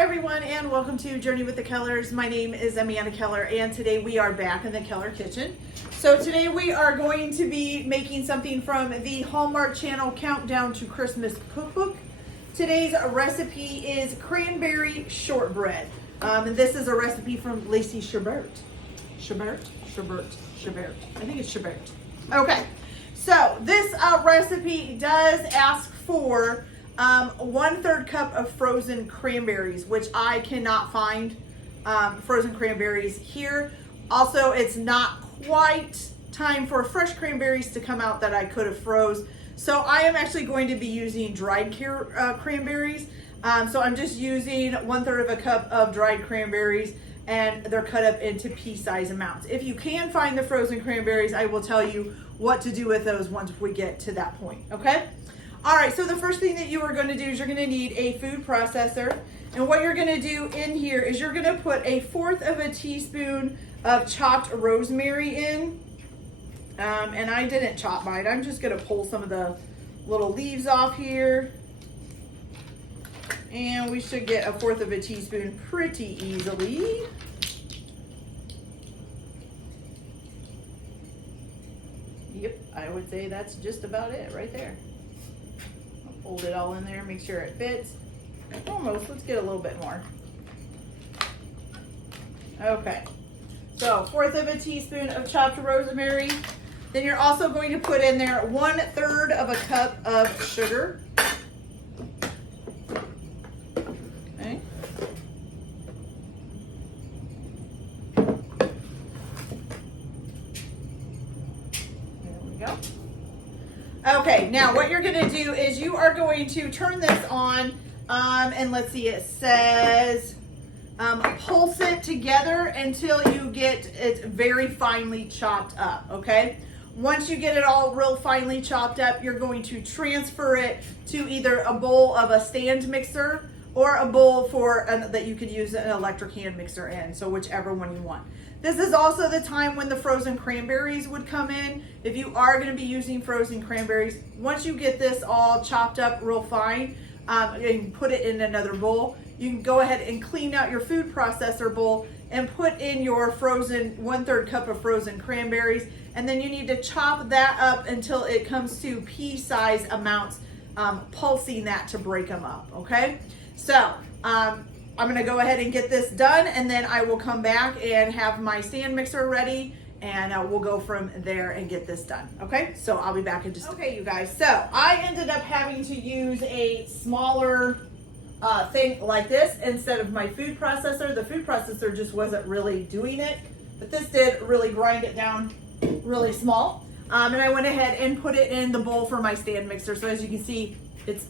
everyone, and welcome to Journey with the Kellers. My name is Amanda Keller, and today we are back in the Keller kitchen. So today we are going to be making something from the Hallmark channel Countdown to Christmas cookbook. Today's recipe is cranberry shortbread. And this is a recipe from Lacey Chabert. Chabert? I think it's Chabert. Okay, so this recipe does ask for 1/3 cup of frozen cranberries, which I cannot find frozen cranberries here. Also, it's not quite time for fresh cranberries to come out that I could have froze. So I am actually going to be using dried cranberries. So I'm just using 1/3 of a cup of dried cranberries, and they're cut up into pea-size amounts. If you can find the frozen cranberries, I will tell you what to do with those once we get to that point, okay? All right, so the first thing that you are going to do is you're going to need a food processor. And what you're going to do in here is you're going to put 1/4 of a teaspoon of chopped rosemary in. And I didn't chop mine. I'm just going to pull some of the little leaves off here. And we should get 1/4 of a teaspoon pretty easily. Yep, I would say that's just about it right there. Fold it all in there, make sure it fits. Almost, let's get a little bit more. Okay, so 1/4 of a teaspoon of chopped rosemary. Then you're also going to put in there 1/3 of a cup of sugar. Okay. There we go. Okay, now what you're going to do is you are going to turn this on, and let's see, it says pulse it together until you get it very finely chopped up, okay? Once you get it all real finely chopped up, you're going to transfer it to either a bowl of a stand mixer or a bowl that you could use an electric hand mixer in, so whichever one you want. This is also the time when the frozen cranberries would come in. If you are going to be using frozen cranberries, once you get this all chopped up real fine, and put it in another bowl, you can go ahead and clean out your food processor bowl and put in your frozen 1/3 cup of frozen cranberries. And then you need to chop that up until it comes to pea-size amounts, pulsing that to break them up, okay? So, I'm gonna go ahead and get this done, and then I will come back and have my stand mixer ready, and we'll go from there and get this done, okay? So I'll be back in just a minute. Okay, you guys, so I ended up having to use a smaller thing like this instead of my food processor. The food processor just wasn't really doing it, but this did really grind it down really small. And I went ahead and put it in the bowl for my stand mixer. So as you can see, it's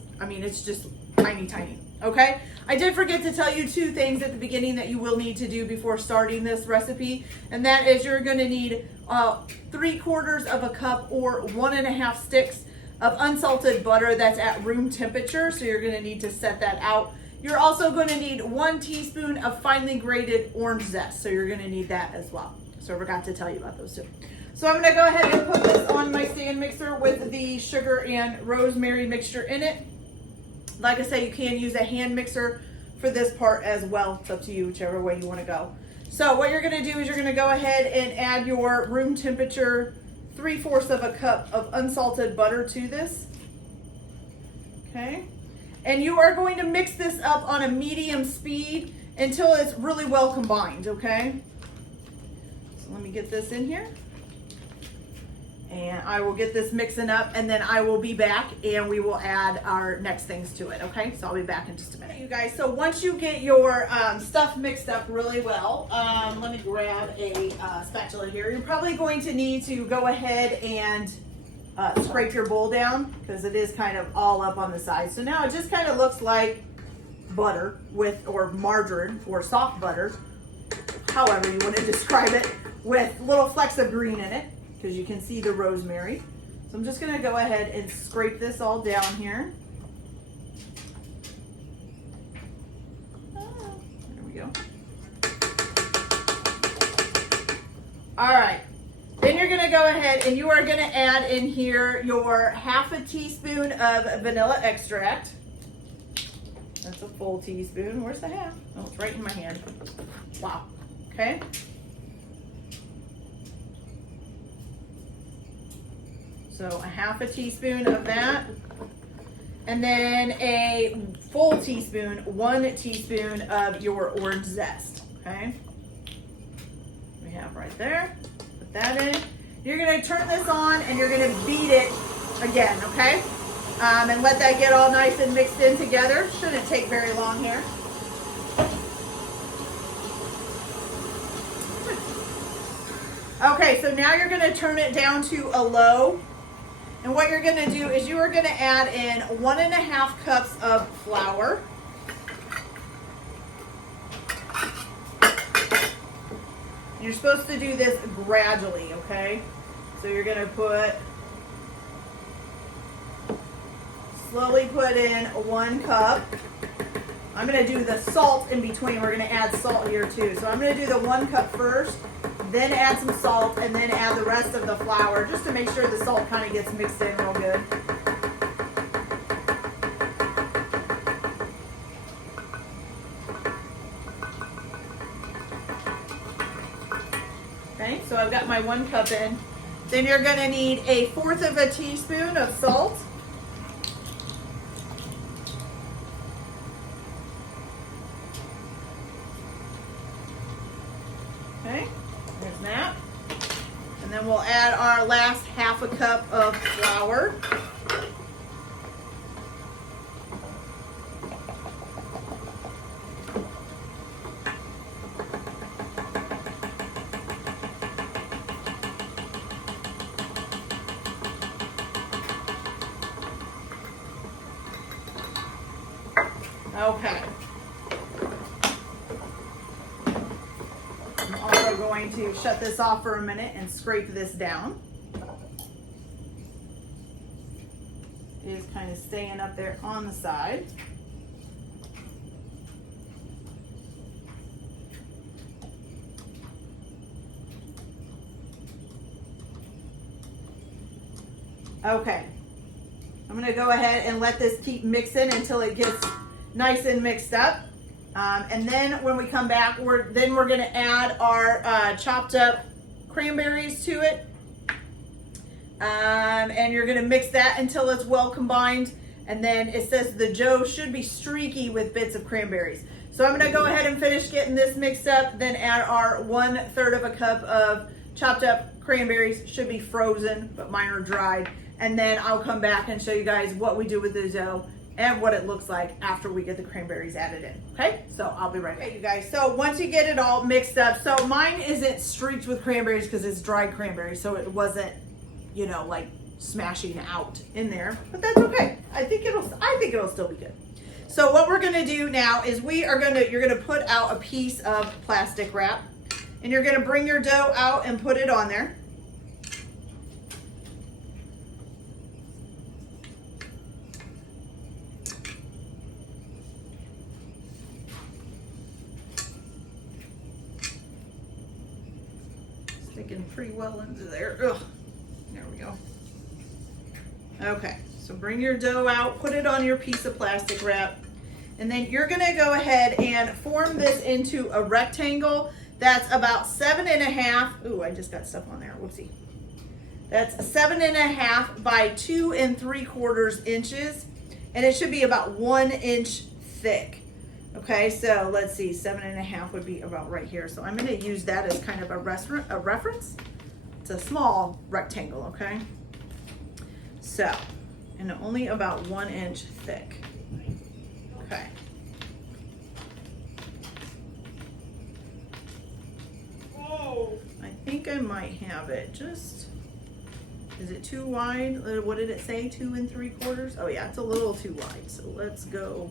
just tiny, okay? I did forget to tell you 2 things at the beginning that you will need to do before starting this recipe, and that is you're gonna need 3/4 of a cup or 1.5 sticks of unsalted butter that's at room temperature, so you're gonna need to set that out. You're also gonna need 1 teaspoon of finely grated orange zest, so you're gonna need that as well. So I forgot to tell you about those 2. So I'm gonna go ahead and put this on my stand mixer with the sugar and rosemary mixture in it. Like I say, you can use a hand mixer for this part as well. It's up to you, whichever way you want to go. So what you're going to do is you're going to go ahead and add your room temperature 3/4 of a cup of unsalted butter to this. Okay. And you are going to mix this up on a medium speed until it's really well combined, okay? So let me get this in here. And I will get this mixing up, and then I will be back and we will add our next things to it, okay? So I'll be back in just a minute. Okay, you guys, so once you get your stuff mixed up really well, let me grab a spatula here. You're probably going to need to go ahead and scrape your bowl down because it is kind of all up on the side. So now it just kind of looks like butter or margarine or soft butter, however you want to describe it, with little flecks of green in it, because you can see the rosemary. So I'm just going to go ahead and scrape this all down here. There we go. All right. Then you're going to go ahead and you are going to add in here your 1/2 teaspoon of vanilla extract. That's a full teaspoon. Where's the half? Oh, it's right in my hand. Wow. Okay. So a half a teaspoon of that. And then a full teaspoon, 1 teaspoon of your orange zest. Okay. We have right there. Put that in. You're going to turn this on and you're going to beat it again, okay? And let that get all nice and mixed in together. Shouldn't take very long here. Okay, so now you're going to turn it down to a low. And what you're going to do is you are going to add in 1.5 cups of flour. You're supposed to do this gradually, okay? So you're going to slowly put in 1 cup. I'm going to do the salt in between. We're going to add salt here too. So I'm going to do the 1 cup first, then add some salt, and then add the rest of the flour just to make sure the salt kind of gets mixed in real good. Okay, so I've got my 1 cup in. Then you're going to need 1/4 of a teaspoon of salt. Okay, there's that. And then we'll add our last 1/2 cup of flour. Okay. I'm also going to shut this off for a minute and scrape this down. It is kind of staying up there on the side. Okay. I'm going to go ahead and let this keep mixing until it gets nice and mixed up. And then when we come back, we're going to add our chopped up cranberries to it. And you're going to mix that until it's well combined. And then it says the dough should be streaky with bits of cranberries. So I'm going to go ahead and finish getting this mixed up, then add our 1/3 of a cup of chopped up cranberries. Should be frozen, but mine are dried. And then I'll come back and show you guys what we do with the dough and what it looks like after we get the cranberries added in. Okay, so I'll be right back. Okay, you guys, so once you get it all mixed up, so mine isn't streaked with cranberries because it's dried cranberries, so it wasn't, you know, like smashing out in there, but that's okay. I think it'll still be good. So what we're gonna do now is you're gonna put out a piece of plastic wrap, and you're gonna bring your dough out and put it on there. Sticking pretty well into there. Ugh. There we go. Okay, so bring your dough out, put it on your piece of plastic wrap, and then you're gonna go ahead and form this into a rectangle that's about 7.5. Ooh, I just got stuff on there. Whoopsie. That's 7.5 by 2 3/4 inches, and it should be about 1 inch thick. Okay, so let's see, 7.5 would be about right here. So I'm gonna use that as kind of a reference. It's a small rectangle, okay? So, and only about 1 inch thick. Okay. Oh, I think I might have it just, is it too wide? What did it say, 2 3/4? Oh yeah, it's a little too wide. So let's go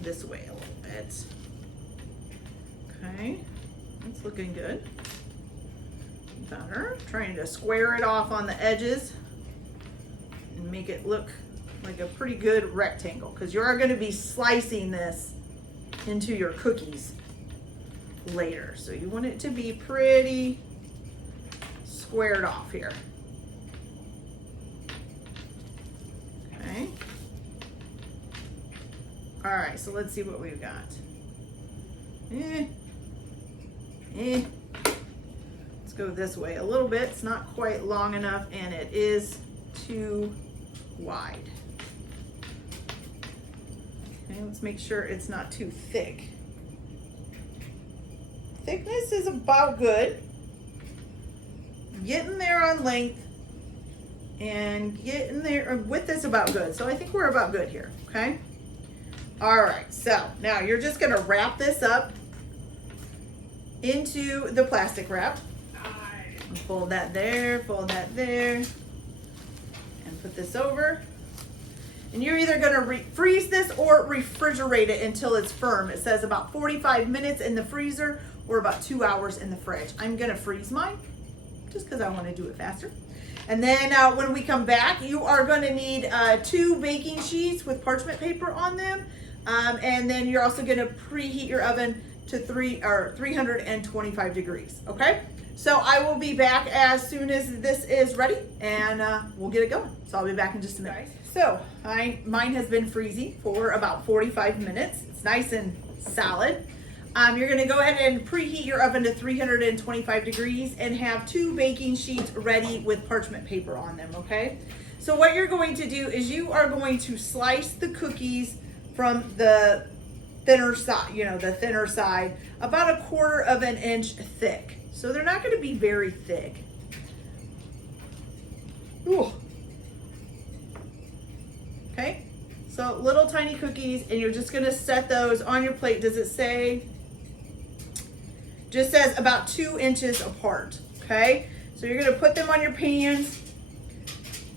this way a little bit. Okay, that's looking good. Better. Trying to square it off on the edges and make it look like a pretty good rectangle, because you are going to be slicing this into your cookies later. So you want it to be pretty squared off here. Okay. All right, so let's see what we've got. Let's go this way a little bit. It's not quite long enough and it is too wide. Okay, let's make sure it's not too thick. Thickness is about good. Getting there on length and getting there, width is about good. So I think we're about good here, okay? All right, so now you're just gonna wrap this up into the plastic wrap. Fold that there, and put this over. And you're either gonna freeze this or refrigerate it until it's firm. It says about 45 minutes in the freezer or about 2 hours in the fridge. I'm gonna freeze mine just because I wanna do it faster. And then when we come back, you are gonna need 2 baking sheets with parchment paper on them. And then you're also gonna preheat your oven to 325 degrees, okay? So I will be back as soon as this is ready and we'll get it going. So I'll be back in just a minute. So mine has been freezing for about 45 minutes. It's nice and solid. You're gonna go ahead and preheat your oven to 325 degrees and have 2 baking sheets ready with parchment paper on them, okay? So what you're going to do is you are going to slice the cookies from the thinner side, the thinner side, about 1/4 inch thick. So they're not gonna be very thick. Ooh. Okay, so little tiny cookies, and you're just gonna set those on your plate. Does it say? Just says about 2 inches apart, okay? So you're gonna put them on your pans.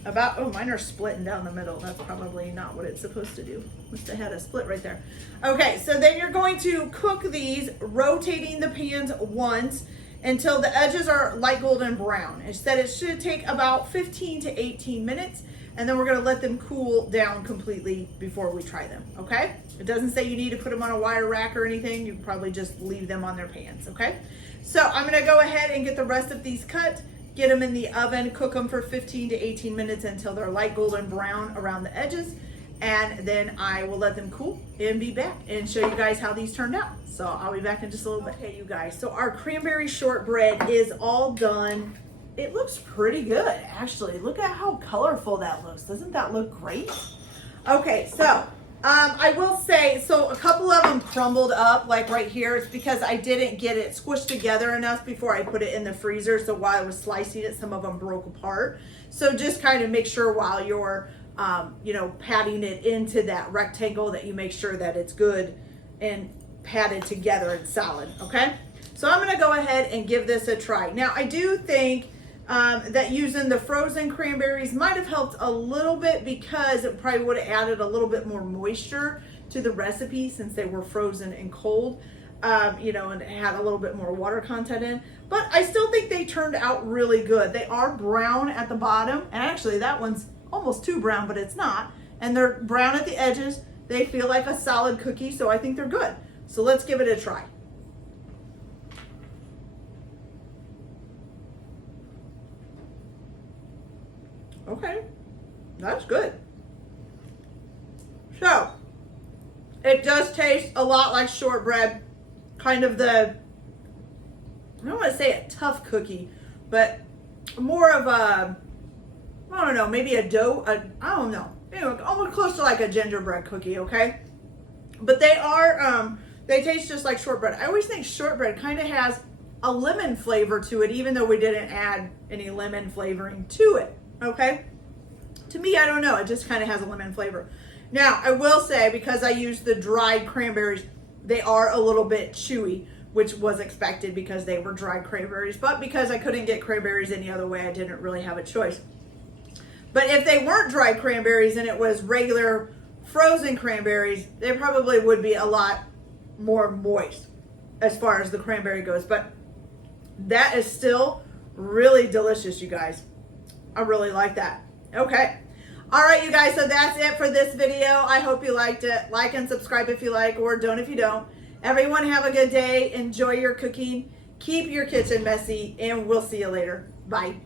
Oh, mine are splitting down the middle. That's probably not what it's supposed to do. Must have had a split right there. Okay, so then you're going to cook these, rotating the pans once until the edges are light golden brown. It said it should take about 15 to 18 minutes, and then we're gonna let them cool down completely before we try them, okay? It doesn't say you need to put them on a wire rack or anything. You can probably just leave them on their pans, okay? So I'm gonna go ahead and get the rest of these cut, get them in the oven, cook them for 15 to 18 minutes until they're light golden brown around the edges, and then I will let them cool and be back and show you guys how these turned out. So I'll be back in just a little bit. Okay, you guys, so our cranberry shortbread is all done. It looks pretty good, actually. Look at how colorful that looks. Doesn't that look great? Okay, so I will say, so a couple of them crumbled up, like right here. It's because I didn't get it squished together enough before I put it in the freezer. So while I was slicing it, some of them broke apart. So just kind of make sure while you're, patting it into that rectangle that you make sure that it's good and patted together and solid, okay? So I'm gonna go ahead and give this a try. Now, I do think that using the frozen cranberries might have helped a little bit because it probably would have added a little bit more moisture to the recipe since they were frozen and cold, and it had a little bit more water content in. But I still think they turned out really good. They are brown at the bottom, and actually that one's almost too brown, but it's not. And they're brown at the edges. They feel like a solid cookie, so I think they're good. So let's give it a try. Okay, that's good. So, it does taste a lot like shortbread, kind of I don't want to say a tough cookie, but more of a, I don't know, maybe a dough, I don't know, almost close to like a gingerbread cookie, okay? But they are, they taste just like shortbread. I always think shortbread kind of has a lemon flavor to it, even though we didn't add any lemon flavoring to it. Okay, to me, I don't know, it just kind of has a lemon flavor. Now, I will say, because I used the dried cranberries, they are a little bit chewy, which was expected because they were dried cranberries, but because I couldn't get cranberries any other way, I didn't really have a choice. But if they weren't dried cranberries and it was regular frozen cranberries, they probably would be a lot more moist as far as the cranberry goes, but that is still really delicious, you guys. I really like that. Okay. All right, you guys, so that's it for this video. I hope you liked it. Like and subscribe if you like, or don't if you don't. Everyone have a good day. Enjoy your cooking. Keep your kitchen messy, and we'll see you later. Bye.